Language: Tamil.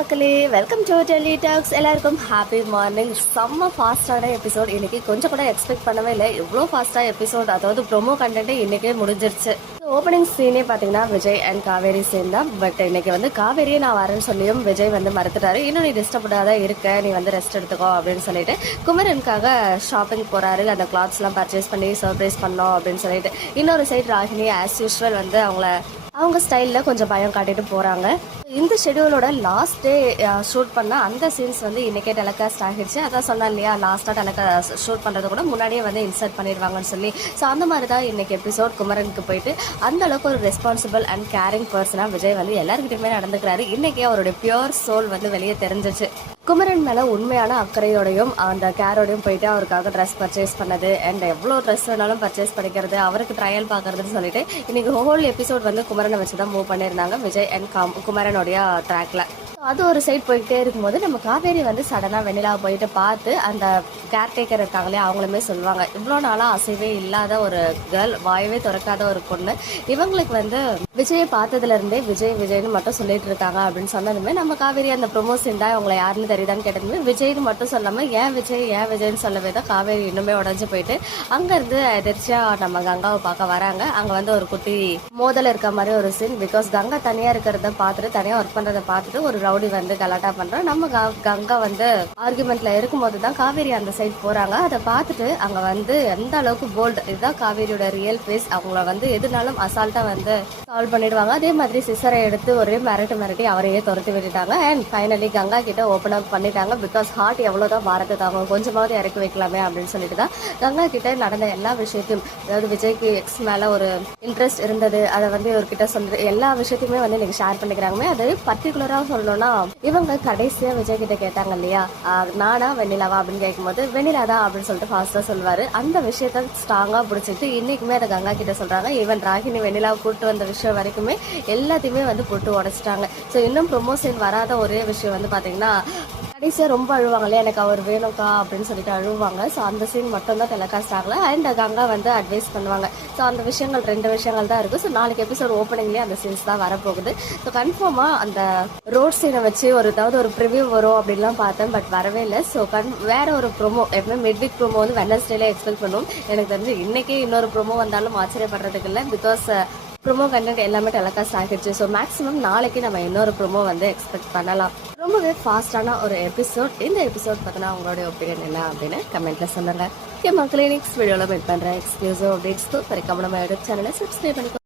மக்களே, வெல்கம் டு டெல்லி டாக்ஸ். எல்லாருக்கும் ஹாப்பி மார்னிங். செம்ம ஃபாஸ்டான எபிசோட் இன்னைக்கு. கொஞ்சம் கூட எக்ஸ்பெக்ட் பண்ணவே இல்லை இவ்வளோ ஃபாஸ்ட்டாக எபிசோட், அதாவது ப்ரோமோ கண்டென்ட்டே இன்னைக்கே முடிஞ்சிருச்சு. ஓப்பனிங் சீனே பார்த்தீங்கன்னா விஜய் அண்ட் காவேரி சீன் தான். பட் இன்னைக்கு வந்து காவேரியே நான் வரேன்னு சொல்லியும் விஜய் வந்து மறுத்துட்டாரு. இன்னும் நீ டிஸ்டர்ப்டாக தான் இருக்க, நீ வந்து ரெஸ்ட் எடுத்துக்கோ அப்படின்னு சொல்லிட்டு குமரனுக்காக ஷாப்பிங் போறாரு. அந்த கிளாத்ஸ்லாம் பர்ச்சேஸ் பண்ணி சர்ப்ரைஸ் பண்ணோம் அப்படின்னு சொல்லிட்டு. இன்னொரு சைட் ராகினி ஆஸ் யூஸ்வல் வந்து அவங்க ஸ்டைலில் கொஞ்சம் பயம் காட்டிட்டு போகிறாங்க. இந்த ஷெடியூலோட லாஸ்ட் டே ஷூட் பண்ண அந்த சீன்ஸ் வந்து இன்றைக்கே டெலிகாஸ்ட் ஆகிடுச்சு. அதான் சொன்னேன் இல்லையா, லாஸ்ட்டாக ஷூட் பண்ணுறது கூட முன்னாடியே வந்து இன்சர்ட் பண்ணிடுவாங்கன்னு சொல்லி. ஸோ அந்த மாதிரி தான் இன்றைக்கி எபிசோட் குமரனுக்கு போயிட்டு அந்த அளவுக்கு ஒரு ரெஸ்பான்சிபிள் அண்ட் கேரிங் பர்சனாக விஜய் வந்து எல்லாருக்கிட்டையுமே நடந்துக்கிறாரு. இன்றைக்கே அவருடைய பியூர் சோல் வந்து வெளியே தெரிஞ்சிச்சு. குமரன் மேலே உண்மையான அக்கறையோடையும் அந்த கேரோடையும் போயிட்டு அவருக்காக ட்ரெஸ் பர்ச்சேஸ் பண்ணது அண்ட் எவ்வளோ ட்ரெஸ் வேணாலும் பர்ச்சேஸ் பண்ணிக்கிறது, அவருக்கு ட்ரையல் பார்க்கறதுன்னு சொல்லிட்டு இன்னைக்கு ஹோல் எபிசோட் வந்து குமரனை வச்சு தான் மூவ் பண்ணியிருந்தாங்க விஜய் அண்ட் குமரனுடைய ட்ராக்ல. அது ஒரு சைட் போயிட்டே இருக்கும்போது நம்ம காவேரி வந்து சடனாக வெண்ணிலாவை போயிட்டு பார்த்து அந்த கேர்டேக்கர் இருக்காங்களே அவங்களுமே சொல்லுவாங்க, இவ்வளோ நாளாக அசைவே இல்லாத ஒரு கேர்ள், வாயவே திறக்காத ஒரு பொண்ணு, இவங்களுக்கு வந்து விஜயை பார்த்ததுலேருந்தே விஜய் விஜய்னு மட்டும் சொல்லிட்டு இருக்காங்க அப்படின்னு சொன்னதுமே நம்ம காவேரி அந்த ப்ரொமோஷன் தான் அவங்களை யாருன்னு தெரியுதான்னு கேட்டதுமே விஜய்னு மட்டும் சொல்லாமல் ஏன் விஜய்னு சொல்லவே தான் காவேரி இன்னுமே உடஞ்சி போயிட்டு அங்கேருந்து எதிர்ச்சியாக நம்ம கங்காவை பார்க்க வராங்க. அங்கே வந்து ஒரு குட்டி மோதல் இருக்க மாதிரி ஒரு சீன். பிகாஸ் கங்கா தனியாக இருக்கிறத பார்த்துட்டு தனியாக ஒர்க் பண்ணுறதை பார்த்துட்டு ஒரு ரவுடி வந்து கலாட்டா பண்றோம். நம்ம கங்கா வந்து ஆர்குமெண்ட்ல இருக்கும்போது தான் காவேரி அந்த சைட் போறாங்க. அதை பார்த்துட்டு அங்க வந்து எந்த அளவுக்கு போல்டு, இதுதான் காவேரியோட ரியல் ஃபேஸ். அவங்கள வந்து எதுனாலும் அசால்ட்டா வந்து சால்வ் பண்ணிடுவாங்க. அதே மாதிரி சிசரை எடுத்து ஒரே மிரட்டி அவரையே துரத்தி விட்டுட்டாங்க. அண்ட் ஃபைனலி கங்கா கிட்ட ஓப்பன் அப் பண்ணிட்டாங்க. பிகாஸ் ஹார்ட் எவ்வளவுதான் பாரத்தை தாங்க, கொஞ்சமாவது இறக்கி வைக்கலாமே அப்படின்னு சொல்லிட்டு தான் கங்கா கிட்ட நடந்த எல்லா விஷயத்தையும், அதாவது விஜய்க்கு எக்ஸ் மேல ஒரு இன்ட்ரெஸ்ட் இருந்தது, அதை வந்து இவர்கிட்ட சொல்ற எல்லா விஷயத்தையுமே வந்து இன்னைக்கு ஷேர் பண்ணிக்கிறாங்க. அது பர்டிகுலரா சொல்லணும்னா இவங்க கடைசியா விஜய் கிட்ட கேட்டாங்க இல்லையா, நானா வெண்ணிலாவா அப்படின்னு கேட்கும்போது வெண்ணிலா தான் அப்படின்னு சொல்லிட்டு ஃபாஸ்டா சொல்லுவாரு. அந்த விஷயத்த ஸ்ட்ராங்கா பிடிச்சிட்டு இன்னைக்குமே அதை கங்கா கிட்ட சொல்றாங்க. ஈவன் ராகினி வெண்ணிலாவை கூட்டு வந்த விஷயம் வரைக்குமே எல்லாத்தையுமே வந்து போட்டு உடைச்சிட்டாங்க. ஸோ இன்னும் ப்ரொமோஷன் வராத ஒரே விஷயம் வந்து பாத்தீங்கன்னா கடைசியாக ரொம்ப அழுவாங்களே, எனக்கு அவர் வேணும்க்கா அப்படின்னு சொல்லிட்டு அழுவாங்க. ஸோ அந்த சீன் மட்டும் தான் டெலிகாஸ்ட் ஆகல. அண்ட் கங்கா வந்து அட்வைஸ் பண்ணுவாங்க. ஸோ அந்த விஷயங்கள் 2 விஷயங்கள் தான் இருக்குது. ஸோ நாளைக்கு எபிசோட் ஓப்பனிங்லேயே அந்த சீன்ஸ் தான் வரப்போகுது. ஸோ கன்ஃபார்மாக அந்த ரோட் சீனை வச்சு ஏதாவது ஒரு ப்ரிவியூ வரும் அப்படின்லாம் பார்த்தேன். பட் வரவே இல்லை. ஸோ வேற ஒரு ப்ரோமோ, எப்பவுமே மிட்வீக் ப்ரோமோ வந்து வெட்னஸ்டேல எக்ஸ்பெக்ட் பண்ணுவோம். எனக்கு தெரிஞ்சு இன்னைக்கே இன்னொரு ப்ரோமோ வந்தாலும் ஆச்சரியப்படுறதுக்கு இல்லை. பிகாஸ் ப்ரோமோ கண்டென்ட் எல்லாமே டெலிகாஸ்ட் ஆகிடுச்சு. ஸோ மேக்ஸிமம் நாளைக்கு நம்ம இன்னொரு ப்ரோமோ வந்து எக்ஸ்பெக்ட் பண்ணலாம். ரொம்பவே ஃபாஸ்டான ஒரு எபிசோட். இந்த எபிசோட் பார்த்தோன்னா உங்களுடைய ஒப்பீனியன் என்ன அப்படின்னு கமெண்ட்ல சொல்லுங்க. மக்களே, நெக்ஸ்ட் வீடியோவில் மீட் பண்ணுறேன். எக்ஸ்க்ளூசிவ் அப்டேட்ஸ்க்கு மறக்காம நம்ம யூடியூப் சேனலை சப்ஸ்கிரைப் பண்ணிக்கோ.